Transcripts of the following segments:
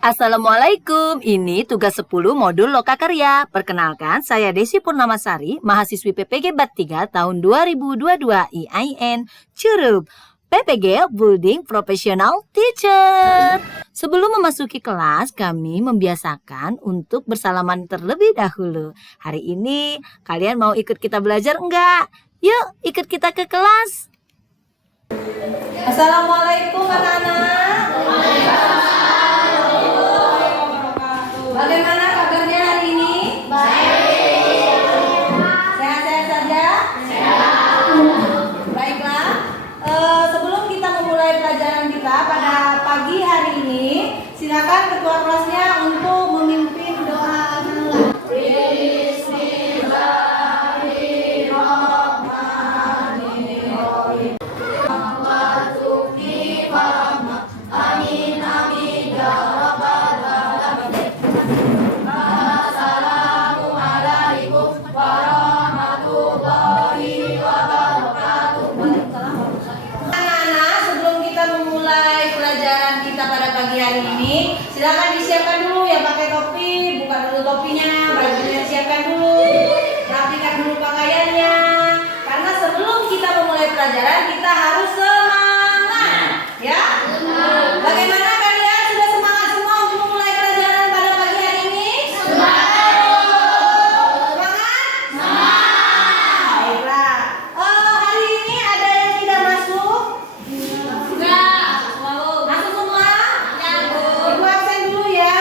Assalamualaikum, ini tugas 10 modul Lokakarya. Perkenalkan, saya Desi Purnamasari, mahasiswi PPG BAT 3 tahun 2022 IAIN Curup. PPG Building Professional Teacher. Sebelum memasuki kelas, kami membiasakan untuk bersalaman terlebih dahulu. Hari ini, kalian mau ikut kita belajar enggak? Yuk, ikut kita ke kelas. Assalamualaikum anak-anak. Bagaimana kabarnya hari ini? Baik. Sehat-sehat saja? Sehat. Baiklah. Sebelum kita memulai pelajaran kita pada pagi hari ini, silakan ketua kelasnya untuk memimpin doa. Silakan disiapkan dulu ya, pakai topi, buka dulu topinya, bajunya siapkan dulu, rapikan dulu pakaiannya. Karena sebelum kita memulai pelajaran kita harus semangat, ya. Bagaimana kalian sudah semangat semua untuk memulai pelajaran pada pagi hari ini? Semangat. Semangat. Baiklah. Hari ini ada yang tidak masuk? Enggak. Masuk semua? Ibu absen dulu ya.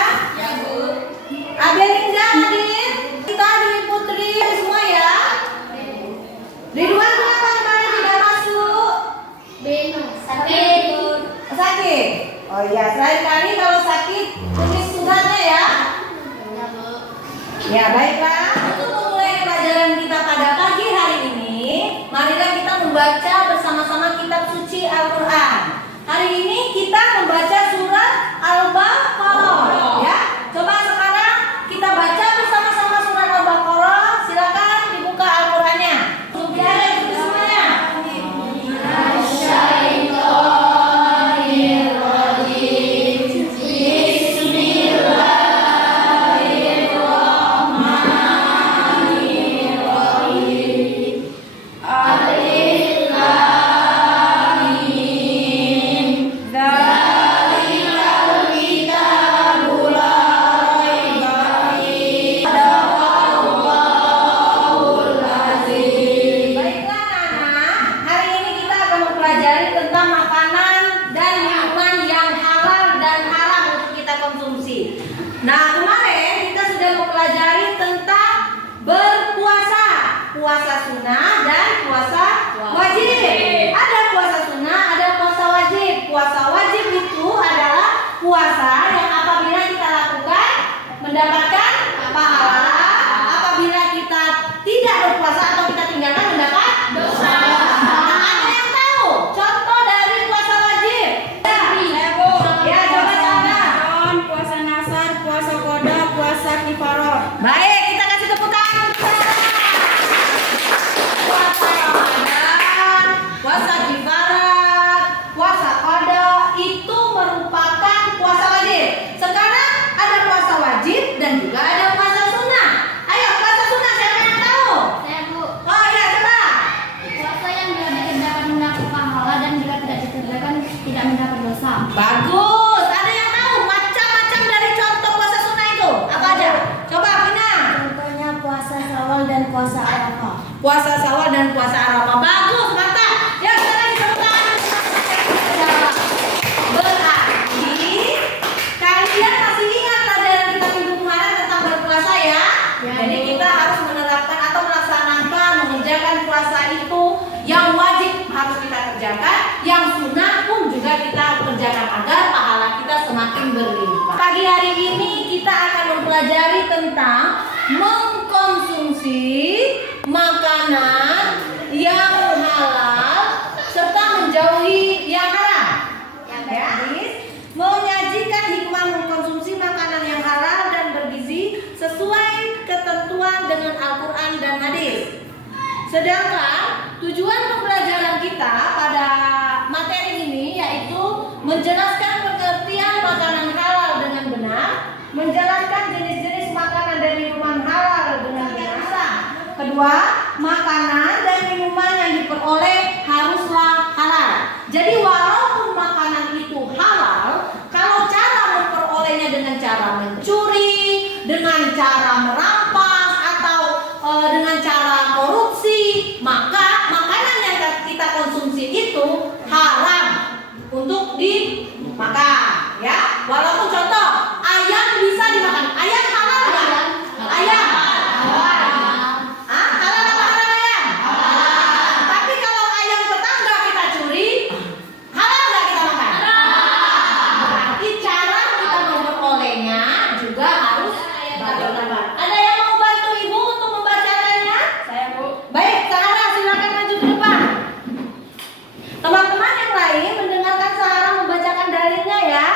Abelinda hadir, kita Dwi Putri semua ya. Ridwan kenapa kemarin tidak masuk? Sakit. Sakit. Oh iya, selain kali kalau sakit tulis suratnya ya. Ya baiklah. Untuk memulai pelajaran kita pada pagi hari ini, marilah kita membaca bersama-sama kitab suci Al-Quran. Hari ini kita membaca surat Al-Baqarah ya. Coba sekarang kita baca bersama-sama surat Al-Baqarah. Silakan dibuka Al-Qur'annya. Biar ikuti semuanya. Nah, kemarin kita sudah mempelajari tentang berpuasa, puasa sunnah dan puasa wajib. Ada puasa sunnah, ada puasa wajib. Puasa wajib itu adalah puasa yang apabila kita lakukan mendapatkan pahala, apabila kita tidak berpuasa atau kita tinggalkan mendapat dosa. Nah, ada yang tahu contoh dari puasa wajib? Ya, coba contoh. Puasa nasar, puasa qada, puasa kifarah. Baik, kita kasih tepuk tangan. Puasa Ramadan, puasa kifarat, puasa qada itu merupakan puasa wajib. Sekarang ada puasa wajib dan juga ada puasa sunnah. Ayo, puasa sunnah siapa yang tahu? Saya Bu, Oh iya, coba. puasa yang bila dikerjakan mendapat pahala dan bila tidak dikerjakan tidak mendapat dosa. Bagus. Ada yang tahu macam-macam dari contoh puasa sunnah itu? Apa aja? Coba Pina. Contohnya puasa Syawal dan puasa Arafah. Puasa Syawal dan puasa Arafah. Bagus, mantap. Ya, kita lagi tepuk tangan. Berarti kalian masih ingat pelajaran kita minggu kemarin tentang berpuasa ya? Ya. Jadi kita harus menerapkan atau melaksanakan mengerjakan puasa itu yang wajib harus kita kerjakan, yang sunnah pun juga kita kerjakan agar pahala kita semakin berlimpah. Pagi hari ini kita akan mempelajari tentang mengkonsumsi makanan yang halal serta menjauhi yang haram. Ya, menyajikan hikmah mengkonsumsi makanan yang halal dan bergizi sesuai ketentuan dengan Al-Quran dan hadis. Sedangkan tujuan pembelajaran kita pada materi ini yaitu menjelaskan pengertian makanan halal dengan benar kedua, makanan dan minuman yang diperoleh haruslah halal. Jadi walaupun makanan itu halal, kalau cara memperolehnya dengan cara mencuri, dengan cara merampas, atau dengan cara korupsi, maka makanan yang kita konsumsi itu haram untuk dimakan. Ya, walaupun contoh ayam bisa dimakan. Ayam halal nggak? Ayam. Halal apa haram ayam? Tapi kalau ayam tetangga kita curi, halal nggak kita makan? Berarti cara kita memperolehnya juga harus bagaimana? Ada yang mau bantu ibu untuk membacakannya? Saya Bu. Baik, Sarah silakan maju ke depan. Teman-teman yang lain mendengarkan Sarah membacakan dalilnya ya.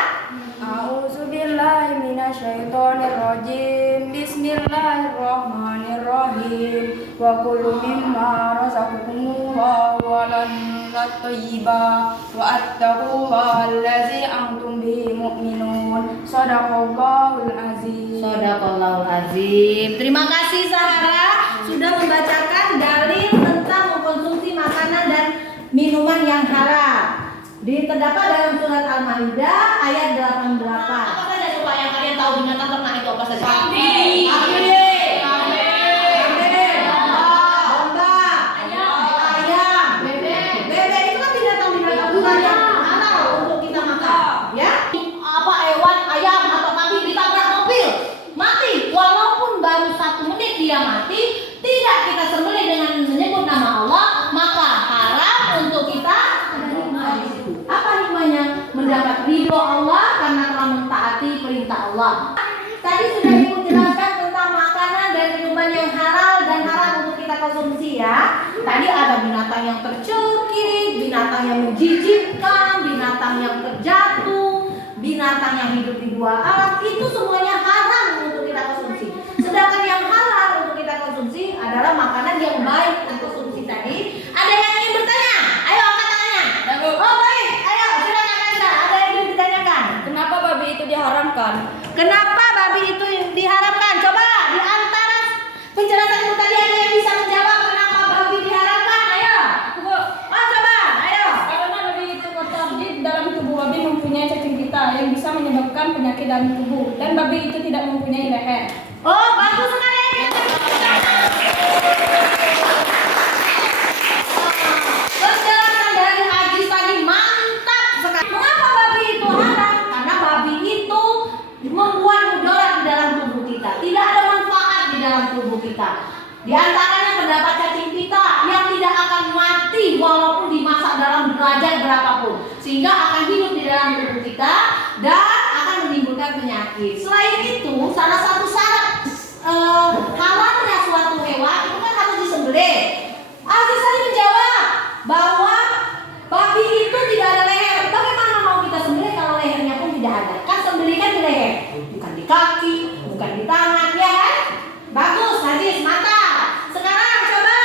A'udzubillahi minasyaitonirrajim. Bismillahirrahmanirrahim. Wa kulu mimma razaqakumullahu halalan thayyiban wa attaqullahallazi antum bihi mu'minun. Shadaqallahul azim. Shadaqallahul azim. Terima kasih Sarah sudah membacakan dalil tentang mengkonsumsi makanan dan minuman yang haram. Terdapat dalam surat Al-Maidah ayat 88. Apa saja supaya kalian tahu binatang ternak itu apa saja? Sapi, domba, ayam, bebek itu kan binatang-binatang bukan yang halal untuk kita makan, ya? Apa hewan ayam atau kambing ditabrak mobil mati, walaupun baru 1 menit dia mati, tidak kita sembelih dengan menyebut nama Allah, maka haram untuk kita. Apa hikmahnya? Mendapat ridho Allah karena telah mentaati perintah Allah. Tadi sudah Ibu jelaskan tentang makanan dan minuman yang halal dan haram untuk kita konsumsi ya. Tadi ada binatang yang tercekik, binatang yang menjijikkan, binatang yang terjatuh, binatang yang hidup di 2 alam, itu semuanya haram untuk kita konsumsi. Sedangkan yang halal untuk kita konsumsi adalah makanan yang baik untuk konsumsi tadi. Ada yang ingin bertanya? Ayo angkat tangannya. Oh baik, ayo silakan Anda. Ada yang ingin ditanyakan? Kenapa babi itu diharamkan? Kenapa babi itu diharamkan? Coba di antara penjelasan itu tadi ada yang bisa menjawab kenapa babi diharamkan? Ayo. Oh coba, ayo. Karena babi itu kotor. Di dalam tubuh babi mempunyai cacing pita yang bisa menyebabkan penyakit dalam tubuh, dan babi itu tidak mempunyai leher. Oh bagus sekali. Penjelasan dari Ajis tadi mantap sekali. Mengapa babi itu haram? Karena babi itu membuat mudarat di dalam tubuh kita. Tidak ada manfaat di dalam tubuh kita. Di antaranya terdapat cacing pita yang tidak akan mati walaupun dimasak dalam derajat berapapun, sehingga akan hidup di dalam tubuh kita dan akan menimbulkan penyakit. Selain itu, salah satu syarat halalnya suatu hewan itu kan harus disembelih. Aziz tadi menjawab bahwa babi itu tidak ada leher. Bagaimana mau kita sembelih kalau lehernya pun tidak ada? Kan sembelih kan di leher, bukan di kaki, bukan di tangan, ya kan? Bagus, Aziz, mantap. Sekarang coba,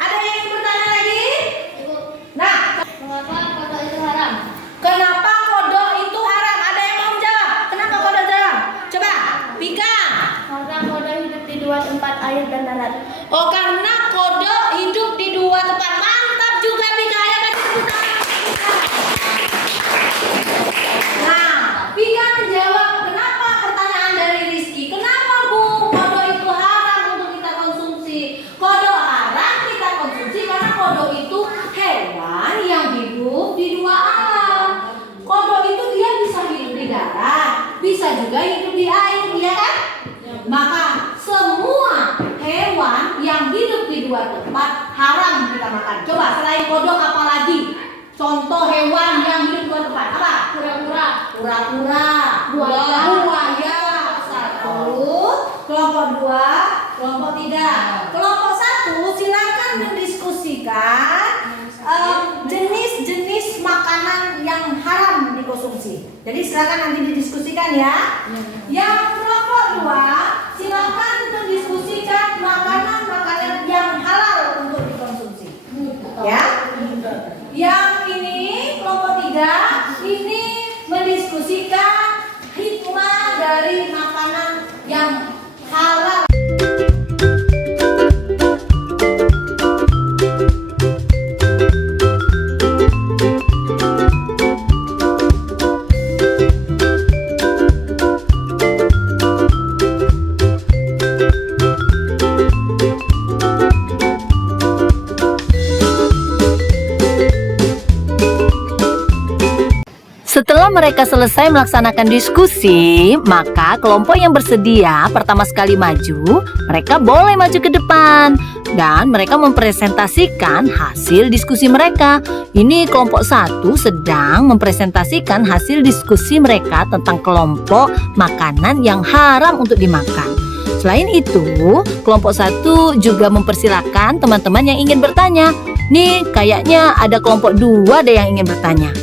ada yang ingin bertanya lagi? Nah, Mengapa kodok itu haram? kenapa kodok itu haram? Ada yang mau menjawab? Kenapa kodok haram? Coba, Pika. Karena kodok hidup di 2 tempat, air dan darat. Oh, karena kodok hidup di 2 tempat. Mantap juga Pika, ya kasih tepuk tangan. Nah, Pika menjawab kenapa pertanyaan dari Rizky. Kenapa Bu kodok itu haram untuk kita konsumsi? Kodok haram kita konsumsi karena kodok itu hewan yang hidup di 2 alam. Kodok itu dia bisa hidup di darat, bisa juga hidup di air, ya kan? Maka semua hewan yang hidup di 2 tempat haram kita makan. Coba selain kodok apa lagi? Contoh hewan yang hidup di 2 tempat apa? Kura-kura, buaya. 1, kelompok 2, kelompok 3. Kelompok 1 silakan mendiskusikan jenis-jenis makanan yang haram dikonsumsi. Jadi silakan nanti didiskusikan ya. Yang kelompok 2 silakan mendiskusikan makanan-makanan yang halal untuk dikonsumsi. Ya. Yang ini kelompok 3 ini mendiskusikan hikmah dari makanan yang halal. mereka selesai melaksanakan diskusi, maka kelompok yang bersedia pertama sekali maju, mereka boleh maju ke depan. Dan mereka mempresentasikan hasil diskusi mereka. Ini kelompok 1 sedang mempresentasikan hasil diskusi mereka tentang kelompok makanan yang haram untuk dimakan. Selain itu, kelompok 1 juga mempersilahkan teman-teman yang ingin bertanya. Nih, kayaknya ada kelompok 2 deh yang ingin bertanya.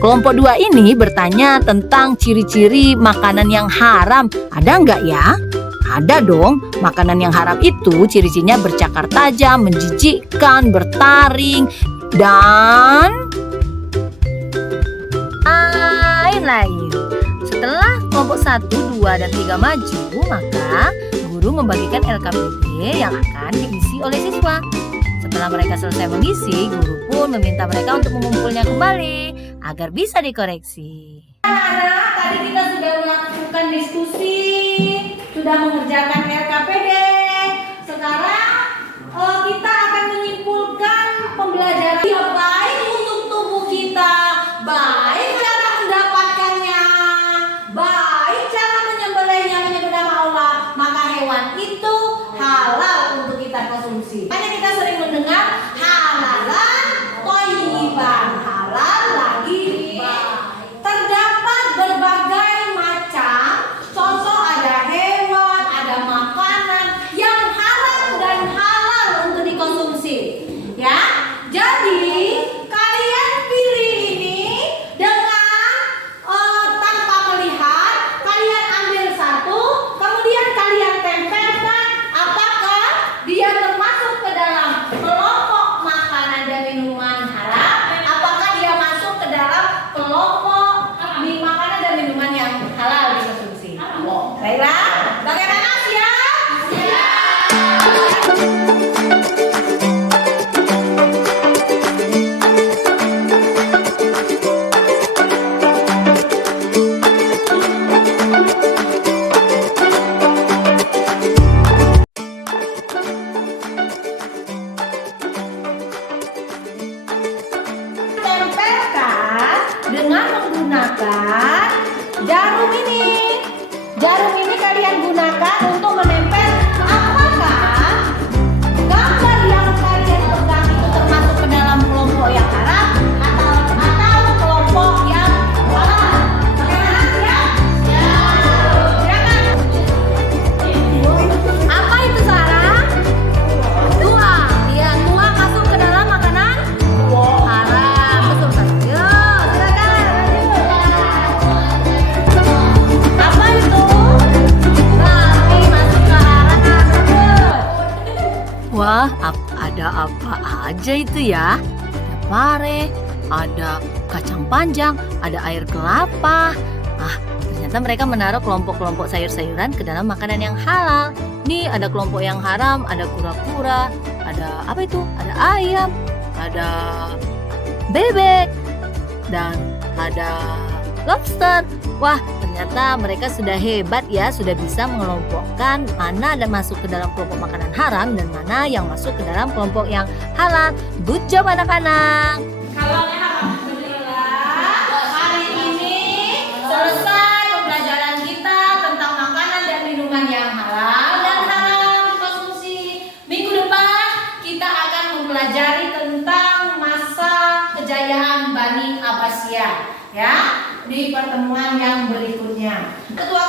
Kelompok 2 ini bertanya tentang ciri-ciri makanan yang haram. Ada nggak ya? Ada dong. Makanan yang haram itu ciri-cirinya bercakar tajam, menjijikkan, bertaring, dan lain-lain. Setelah kelompok 1, 2, dan 3 maju, maka guru membagikan LKPD yang akan diisi oleh siswa. Setelah mereka selesai mengisi, guru pun meminta mereka untuk mengumpulnya kembali agar bisa dikoreksi. Anak-anak, tadi kita sudah melakukan diskusi, sudah mengerjakan RKPD. Sekarang kita akan menyimpulkan pembelajaran yang baik untuk tubuh kita, baik cara mendapatkannya, baik cara menyembelihnya menyebut nama Allah. Maka hewan itu halal untuk kita konsumsi. Makanya kita sering mendengar halalan thayyiban, halal lagi riba. Terdapat berbagai macam contoh, ada hewan, ada makanan yang halal dan halal untuk dikonsumsi. Ya, jadi kalian pilih ini dengan tanpa melihat, kalian ambil satu, kemudian kalian tempelkan apakah dia termasuk ke dalam kelompok makanan dan minuman halal, apakah dia masuk ke dalam kelompok makanan dan minuman yang halal dikonsumsi. Baiklah, bagaimana siap? Tempelkan dengan menggunakan jarum ini. Jarum ini kalian gunakan untuk menempel apakah gambar yang kalian pegang itu termasuk ke dalam kelompok yang haram atau kelompok yang halal. Bagaimana siap? Silakan. Apa itu Sarah? Tua. Iya, tua masuk ke dalam makanan haram. Betul kan? Yuk, silakan lanjut. Apa itu? Babi masuk ke haram. Wah, ada apa aja itu ya? Ada pare, ada kacang panjang, ada air kelapa. Ternyata mereka menaruh kelompok-kelompok sayur-sayuran ke dalam makanan yang halal. Nih ada kelompok yang haram, ada kura-kura, ada apa itu? Ada ayam, ada bebek, dan ada lobster. Wah, ternyata mereka sudah hebat ya, sudah bisa mengelompokkan mana dan masuk ke dalam kelompok makanan haram dan mana yang masuk ke dalam kelompok yang halal. Good job anak-anak. Hari ini selesai pembelajaran kita tentang makanan dan minuman yang halal dan haram dikonsumsi. Minggu depan kita akan mempelajari tentang masa kejayaan Bani Abbasiyah, ya, di pertemuan yang berikutnya. Ketua